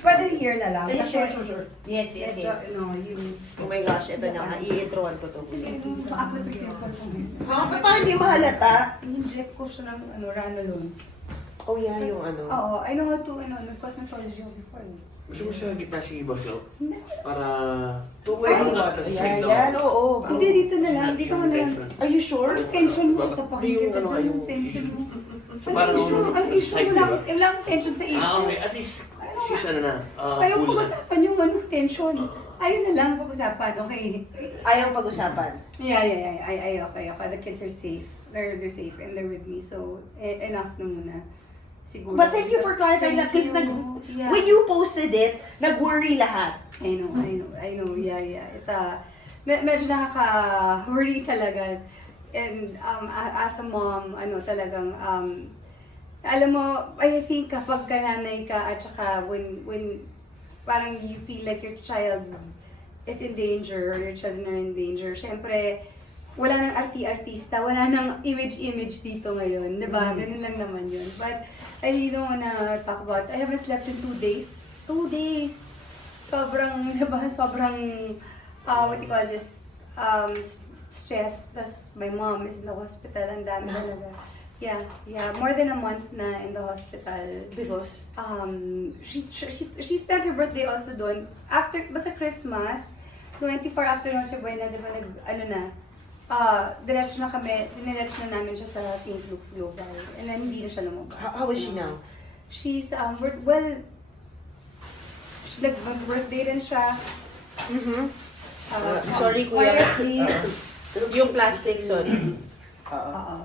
Pwede here na lang. Ay, Kasi, sure. Yes. No, yung... Oh my gosh, ito na nga. I-introan ko to. Sige, maabot ko yung pimple ko. Ha? Ba't parang hindi mahalata? In-inject ko siya ng Ranolone. Oh yeah, yung ano. Oo, I know how to, nag-cosmetology ako before. Gusto mo sa gitna si Boss Clau? Hindi. Para... To where Ay, you want. kasi Yan, side yan, down. oo. Hindi, dito na lang. Dito ko na lang. Are you sure? Ang tension mo sa pakinggan ka Yung ano, dyan. yung Ang tension mo. So, parang Ang issue side, mo lang. diba? Wala akong tension sa issue. Okay. At least, sis ano na, Ayaw full na. pag-usapan yung tension. Ayaw na lang pag-usapan, okay? Ayaw pag-usapan. Yeah. Okay. The kids are safe. They're safe and they're with me. So, enough na muna. Siguro. But thank you for clarifying that because when you posted it, nag-worry lahat. I know. Yeah. Medyo nakaka-worry talaga. And as a mom, talagang, alam mo, I think kapag kananay ka at saka when parang you feel like your child is in danger or your children are in danger, syempre, wala nang artista, wala nang image dito ngayon, di ba? Ganun lang naman yun. But I really don't wanna talk about, I haven't slept in 2 days. 2 days! Sobrang, di ba? Sobrang, what do you call this, stress. Plus, my mom is in the hospital, ang dami talaga. Yeah, more than a month na in the hospital. Because? She spent her birthday also doon. After, basta Christmas, 24 after Noche Buena, di ba diretso na namin siya sa St. Luke's Global. And then hindi na siya lumabas. How is she now? She's, nag-birthday rin siya. Sorry, kuya. Quietly. Yung plastic, sorry. Oo.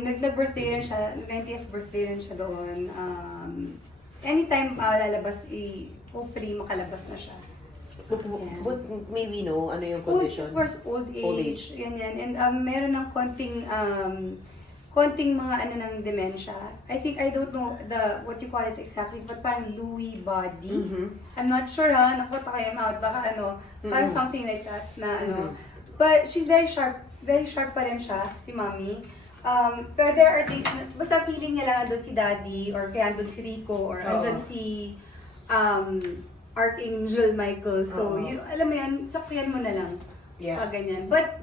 Nag-birthday rin siya, 90th birthday rin siya doon. Anytime lalabas, hopefully makalabas na siya. But may we know ano yung condition? Of course, old age. Old age. Yan. And meron ng konting mga ng dementia. I don't know what you call it exactly, but parang Lewy body. I'm not sure nakota kayo out, baka parang something like that na But she's very sharp pa rin siya, si mommy. Pero there are days na, basta feeling niya lang andun si daddy, or kaya andun si Rico, or andun si Archangel Michael. So, alam mo yan, sakyan mo na lang. Yeah. Ganyan. But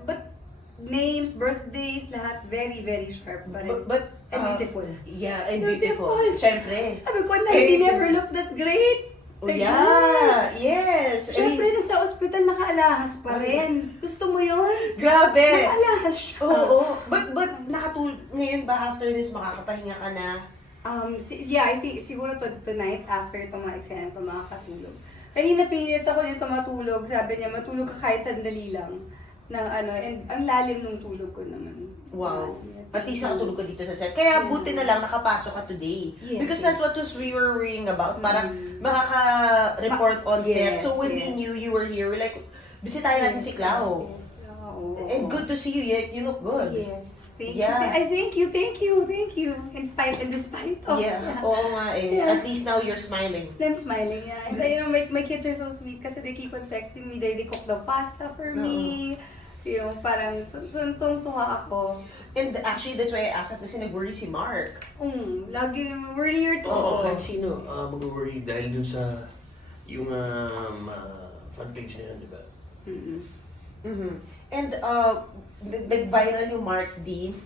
names, birthdays, lahat very, very sharp pa rin. But and beautiful. Yeah, and beautiful. Siyempre. Sabi ko, he never looked that great. Oh, yeah. Yes. Siyempre, nasa ospital naka-alahas pa rin. Gusto mo yun? Grabe. Naka-alahas siya. Oo. But ngayon ba after this makakapahinga ka na? I think siguro tonight after itong mga eksena ito makakatulog. Kanina pinilit ako nito matulog. Sabi niya, matulog ka kahit sandali lang. And ang lalim ng tulog ko naman. Wow. At least nakatulog ka dito sa set. Kaya buti na lang nakapasok ka today. Yes, Because that's what we were worrying about. Parang makaka-report on set. Yes, So when we yes. knew you were here, we're like, bisitahin natin si Clau. Yes. Oo. And good to see you. You look good. Yes. Thank Yeah. you. Thank you. In spite and despite of. Yeah. Oo nga eh. Yeah. At least now you're smiling. I'm smiling, yeah. And my kids are so sweet kasi they keep on texting me. They cook the pasta for me. Yung parang tuwang-tuwa ako. And actually, that's why I asked kasi nag-worry si Mark. Lagi worrier to. Oo, kahit sino mag-worry dahil dun sa yung fan page na yun, di ba? And nag-viral yung Mark Dean.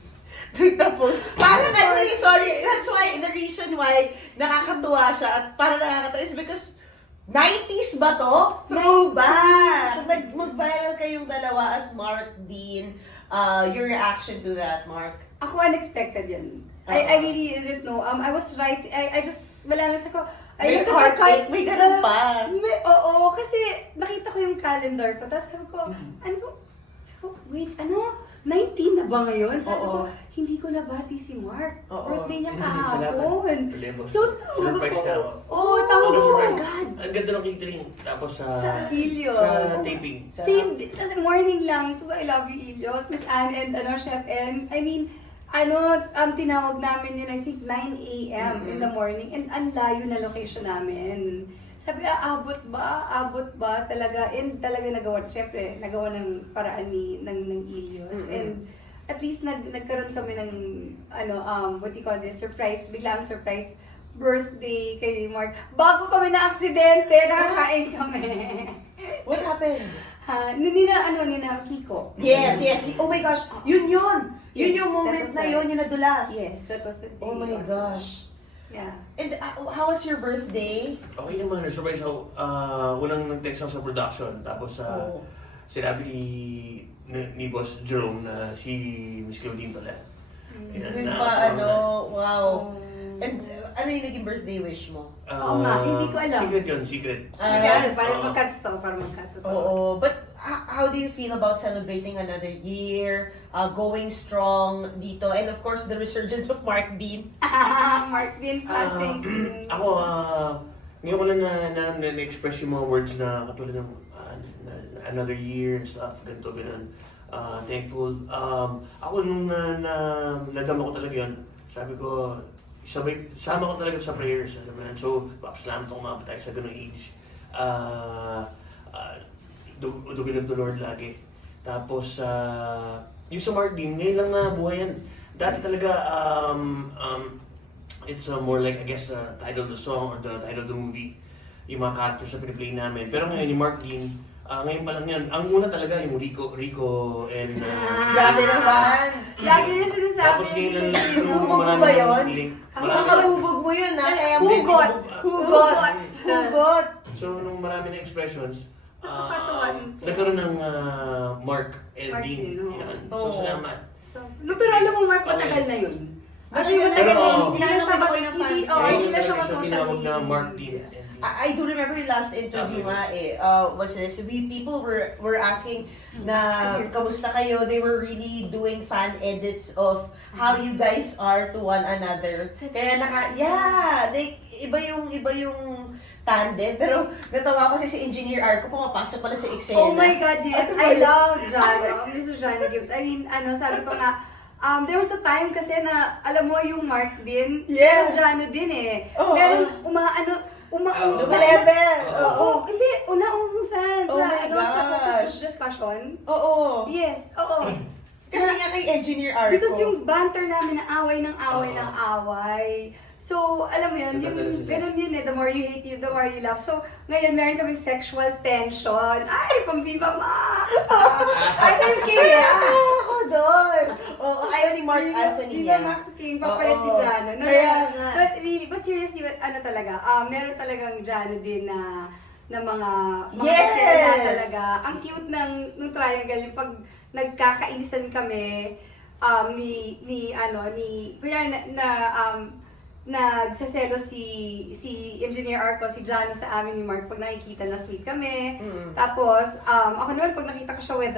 Tapos, parang sorry, that's why, the reason why nakakatuwa siya at parang nakakatuwa is because 90s ba to? Throwback! Mag-viral kayong dalawa as Mark Dean. Your reaction to that, Mark? Ako unexpected yun. I really didn't know. I was right. I just, wala lang sa ko. May heartbreak, may ganun pa. Oo, kasi nakita ko yung calendar ko. Tapos sabi ko, wait, 19 na ba ngayon? Sabi ko, hindi ko nabati si Mark. Birthday niya kahapon. So, surprise na ako. tawag ko agad. Ang ganda ng catering. Tapos Sa Ilios. sa taping. Same, kasi morning lang. So, I love you, Ilios. Miss Anne and Chef N. I mean, tinawag namin yun, I think 9 a.m. in the morning. And ang layo na location namin. Sabi, abot ba? Talaga, and talaga nagawa ng paraan ng Ilios. And at least nagkaroon kami ng, what do you call this, surprise, biglang surprise birthday kay Mark. Bago kami na aksidente, nakakain kami. What happened? Ha, nina Kiko. Yes. Oh my gosh, yun. Yun Yes, yung that moment was na the- yun, yung nadulas. Yes, that was the day. Oh my also. gosh. Yeah. And how was your birthday? Okay naman, surprise ako. Unang nag-text ako sa production, tapos Oh. sinabi ni Boss Jerome na si Miss Claudine pala. Yan, Yun na- pa, wow. Oh. And ano yung naging birthday wish mo? Oo nga, hindi ko alam. Secret yun, secret. Kaya, para Oo. magkatotoo. Oo. But how do you feel about celebrating another year, going strong dito, and of course, the resurgence of Mark Dean? Mark din pa, thank you. Ako, ngayon ko lang na-express yung mga words na katulad ng another year and stuff, ganito, ganun. Thankful. Ako nung nadama ko talaga yun, sabi ko, sama ko talaga sa prayers, alam mo yan. So, papasalamat ako umabot tayo sa ganung age. Dugin lang to Lord lagi. Tapos, yung sa Mark Dean, ngayon lang na buhay yan. Dati talaga, it's more like, I guess, the title of the song or the title of the movie. Yung mga characters na piniplay namin. Pero ngayon, yung Mark Dean, ngayon pa lang yan. Ang una talaga, yung Rico and... Grabe naman! Lagi na sinasabi. Tapos ngayon lang Bubog mo ba yun? link. Ang makabubog mo yun, ha? Kaya Hugot. Hugot! So, nung marami na expressions, Nakakatuwa. nagkaroon ng Mark and Mark Dean. Dean, oo. Yan. Oo. So, salamat. So, pero alam mo, Mark, matagal na yun. Actually, Matagal pero, na. oo. Hindi na siya Tinanong ko ng fans ko. hindi na siya Sa social tinawag na media. Mark Dean. I do remember yung last interview Okay. nga was this, people were asking na kamusta kayo, they were really doing fan edits of how you guys are to one another. Kaya iba yung tandem, pero natawa ko si Engineer Arco, pumapasok pala si Excel. Oh my God, yes. Ano ba I yun? love Jana. Miss Jana Gibbs. I mean, sabi ko nga, there was a time kasi na, alam mo yung Mark din, Yeah. yung Jano din eh. Oo. Meron, Level! Oo, hindi, una-umusan Oh my sa gosh. discussion. Oo. Yes, oo. Kasi nga kay Engineer Arco. Because yung banter namin na away ng away. So, alam mo yun, yung Nagdadala sila. ganun yun eh, the more you hate you, the more you love. So, ngayon meron kaming sexual tension. Ay, pang Viva Max! I don't care! Ako doon! Oo, ayaw ni Mark Anthony Viva niya. Max King, papayat si Oo. Jano. No, Kaya nga. but seriously, ano talaga, meron talagang Jano din na mga Yes! kasena talaga. Ang cute ng triangle, yung pag nagkakainisan kami, kuya nagsaselo si Engineer Arco, si Jano sa amin ni Mark pag nakikita na sweet kami. Tapos, ako naman pag nakita ko siya with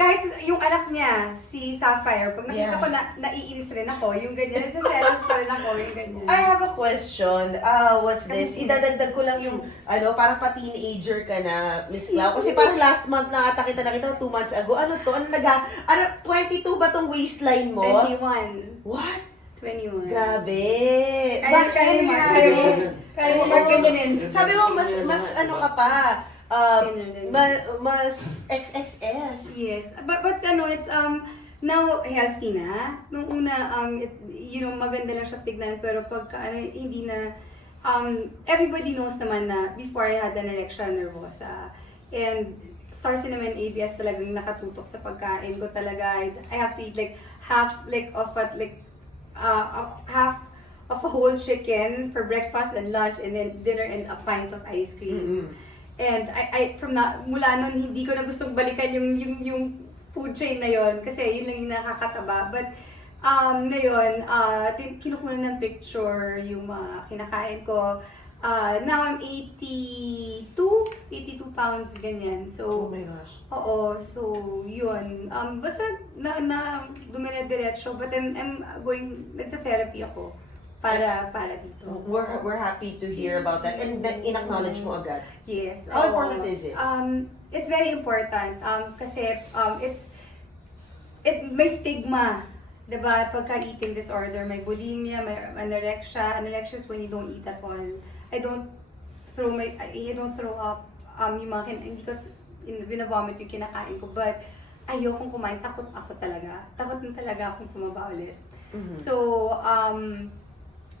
kahit yung anak niya, si Sapphire, pag nakita Yeah. ko naiinis rin ako, yung ganyan, nagsaselos pa rin ako, yung ganyan. I have a question. What's this? Idadagdag ko lang yung, parang pa-teenager ka na, Miss Clau. Kasi parang last month lang ata kita nakita, 2 months ago. Ano to? 22 ba tong waistline mo? 21. What? 21. Grabe. Kaya ni Mark, kaya ni Mark ganyanin. Sabi mo, mas ano ka pa, Ganyan. mas XXS. Yes. But it's now healthy na. Nung una maganda lang siya tignan pero pagka hindi na everybody knows naman na before I had anorexia nervosa and Star Cinema and ABS talagang nakatutok sa pagkain ko talaga. I have to eat like half of a whole chicken for breakfast and lunch and then dinner and a pint of ice cream. And I mula noon hindi ko na gustong balikan yung food chain na yon kasi yun lang yung nakakataba. But ngayon kinukuha ng picture yung mga kinakain ko. Now I'm 82 pounds ganyan. So Oh my gosh. oo, so yun. Basta na dumire-diretso but I'm going nagta-therapy ako para dito. We're happy to hear about that and in-acknowledge mo agad. Yes. How oo. important is it? It's very important kasi may stigma. 'Di ba? Pagka eating disorder, may bulimia, may anorexia. Anorexia is when you don't eat at all. I don't throw up yung mga hindi ko binavomit yung kinakain ko, but ayokong kumain, takot ako talaga. Takot na talaga akong tumaba ulit. So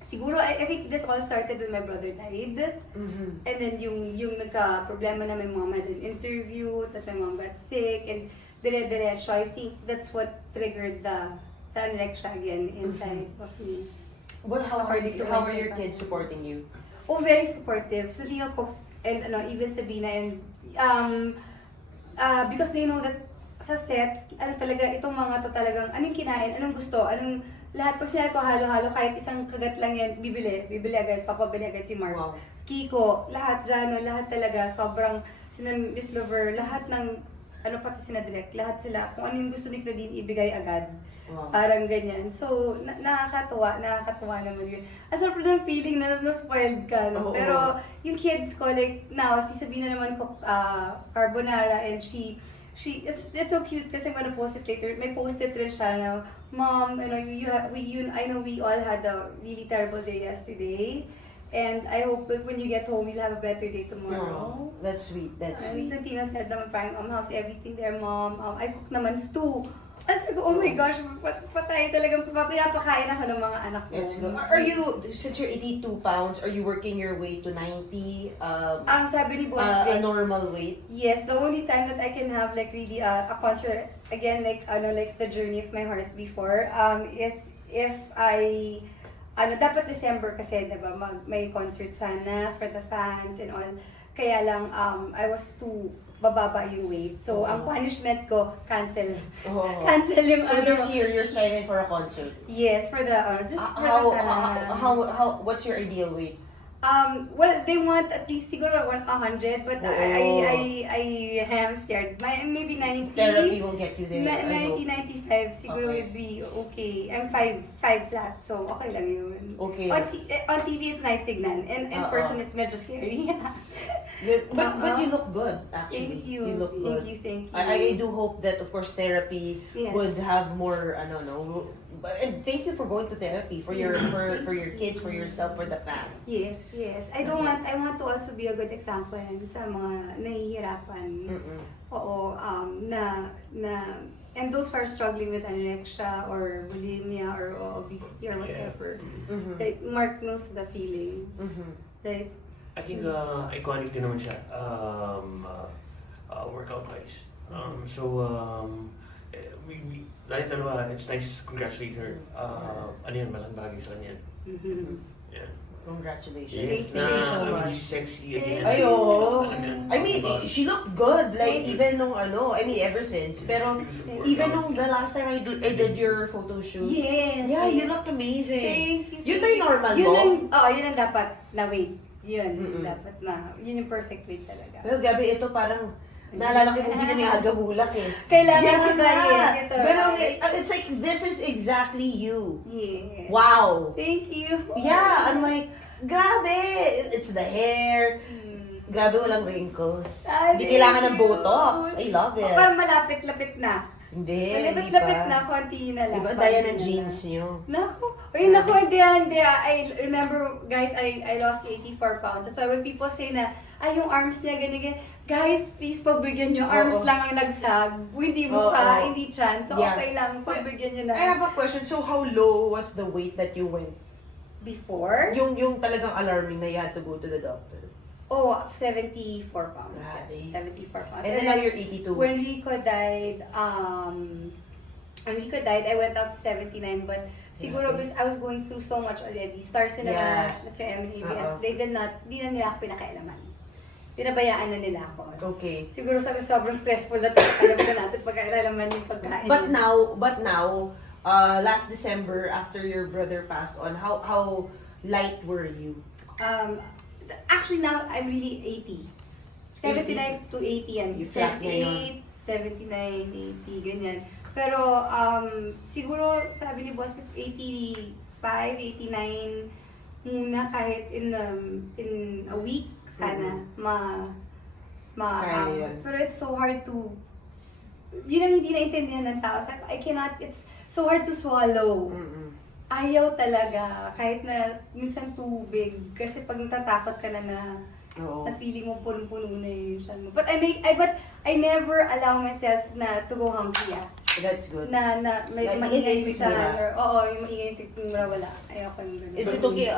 siguro, I think this all started when my brother died. Mhm. And then yung nagka-problema na my mom had an interview, tapos my mom got sick, and dire-diretso. I think that's what triggered the anorexia again inside of me. Well, how According to are myself, your kids supporting you? Oh, very supportive. So, Tia Cooks and even Sabina and because they know that sa set, ano talaga, itong mga to talagang, anong kinain, anong gusto, anong, lahat pag sinabi ko halo-halo, kahit isang kagat lang yan, bibili agad, papabili agad si Mark. Wow. Kiko, lahat dyan, lahat talaga, sobrang, sina Miss Lover, lahat ng, ano pati sina Direk, lahat sila, kung ano yung gusto ni Claudine, ibigay agad. Wow. Parang ganyan. So, nakakatuwa naman yun. As of ng feeling na na-spoiled ka, no? Oo. Pero, yung kids ko, like, now, si Sabina naman cook carbonara, and it's so cute kasi I'm gonna post it later. May post-it rin siya na, Mom, I know we all had a really terrible day yesterday, and I hope that when you get home, you'll have a better day tomorrow. No, that's sweet. That's And sweet. Tina said naman parang, how's everything there, Mom? I cook naman stew. As I go, oh my gosh, patay talagang pinapakain ako ng mga anak ko. Let's go. Are you, since you're 82 pounds, are you working your way to 90? Ang sabi ni Boss A Vic, normal weight? yes, the only time that I can have like really a concert, again, like the journey of my heart before, is if dapat December kasi, diba, may concert sana for the fans and all. Kaya lang, I was too bababa yung weight. So, ang punishment ko, cancel. Oh. Cancel yung So this year, you're striving for a concert. Yes, for the, just for How, the fans. what's your ideal weight? Well, they want at least siguro 100, but Oo. I am scared. Maybe 90. Therapy will get you there. I hope. 90, 95 siguro Okay. would be okay. I'm 5 flat, so okay lang yun. Okay. On TV, it's nice tignan. In Oo. person, it's medyo scary. But you look good, actually. Thank you. You look good. Thank you. I do hope that, of course, therapy Yes. would have more, and thank you for going to therapy for your for your kids, for yourself, for the fans. Yes. I want to also be a good example sa mga nahihirapan. Mm-mm. Oo, and those who are struggling with anorexia or bulimia or obesity or whatever. Mhm. Like, Mark knows the feeling. Mhm. Right? I think iconic din naman siya, workout wise. Dahil dalawa, it's nice to congratulate her. Ano yan, malaking bagay sa kanya. Mhm. Yeah. Congratulations. Yes, Thank you so much. she's sexy again. Ay, oo. Ano yan, I mean, about- she looked good, like, Thank you. even nung ever since. Pero, even nung the last time I did your photo shoot, Yes. yeah, you yes. looked amazing. Thank you. Yun ba yung normal yun mo? Yun ang dapat na weight. Yun Mm-mm. dapat na. Yun yung perfect weight talaga. Pero gabi, ito parang, naalala ko yung hindi na Agabulak eh. Kailangan Yeah, kita, yes. Ito. Pero it's like, this is exactly you. Yes. Wow. Thank you. Yeah, I'm like, grabe. It's the hair. Mm. Grabe, walang wrinkles. Ah, Hindi thank kailangan ng you. Botox. I love it. Parang malapit-lapit na. Hindi, hindi Malapit-lapit pa. na, konti na lang. Diba, konti daya na ng lang. jeans nyo. Naku, hindi. I remember, guys, I lost 84 pounds. That's why when people say na, yung arms niya, ganyan. Guys, please, pagbigyan nyo. Arms Oo. lang ang nagsag. Hindi mukha, Oo. hindi chan. So, Yeah. okay lang, pagbigyan nyo na. I have a question. So, how low was the weight that you went? Before? Yung talagang alarming na you had to go to the doctor. Oh, 74 pounds. Grabe. 74 pounds. And then now you're 82. When Rico died, I went out to 79, but siguro Grabe. because I was going through so much already. Star Cinema, Yeah. Mr. M and ABS, Oo. di na nila ako pinakailaman. Pinabayaan na nila ako. Okay. Siguro sobrang stressful na ito. Alam ko natin pagkailaman yung pagkain. But now, last December, after your brother passed on, how light were you? Actually now, I'm really 80. 79 to 80 yan. You flat ngayon. 78, 79, 80, ganyan. Pero siguro sabi ni Boss, 85, 89 muna kahit in a week sana Kaya yan. pero it's so hard to yun ang hindi naintindihan ng tao. Sabi ko, it's so hard to swallow. Mm-mm. Ayaw talaga, kahit na minsan tubig. Kasi pag natatakot ka na Oo. na feeling mo punong-puno na yung tiyan mo. But I never allow myself na to go hungry. That's good. Na may Like, maingay maingay yung tiyan. sigmura. Or, oo, yung maingay sigmura, wala. Ayoko yung ganun. Is it okay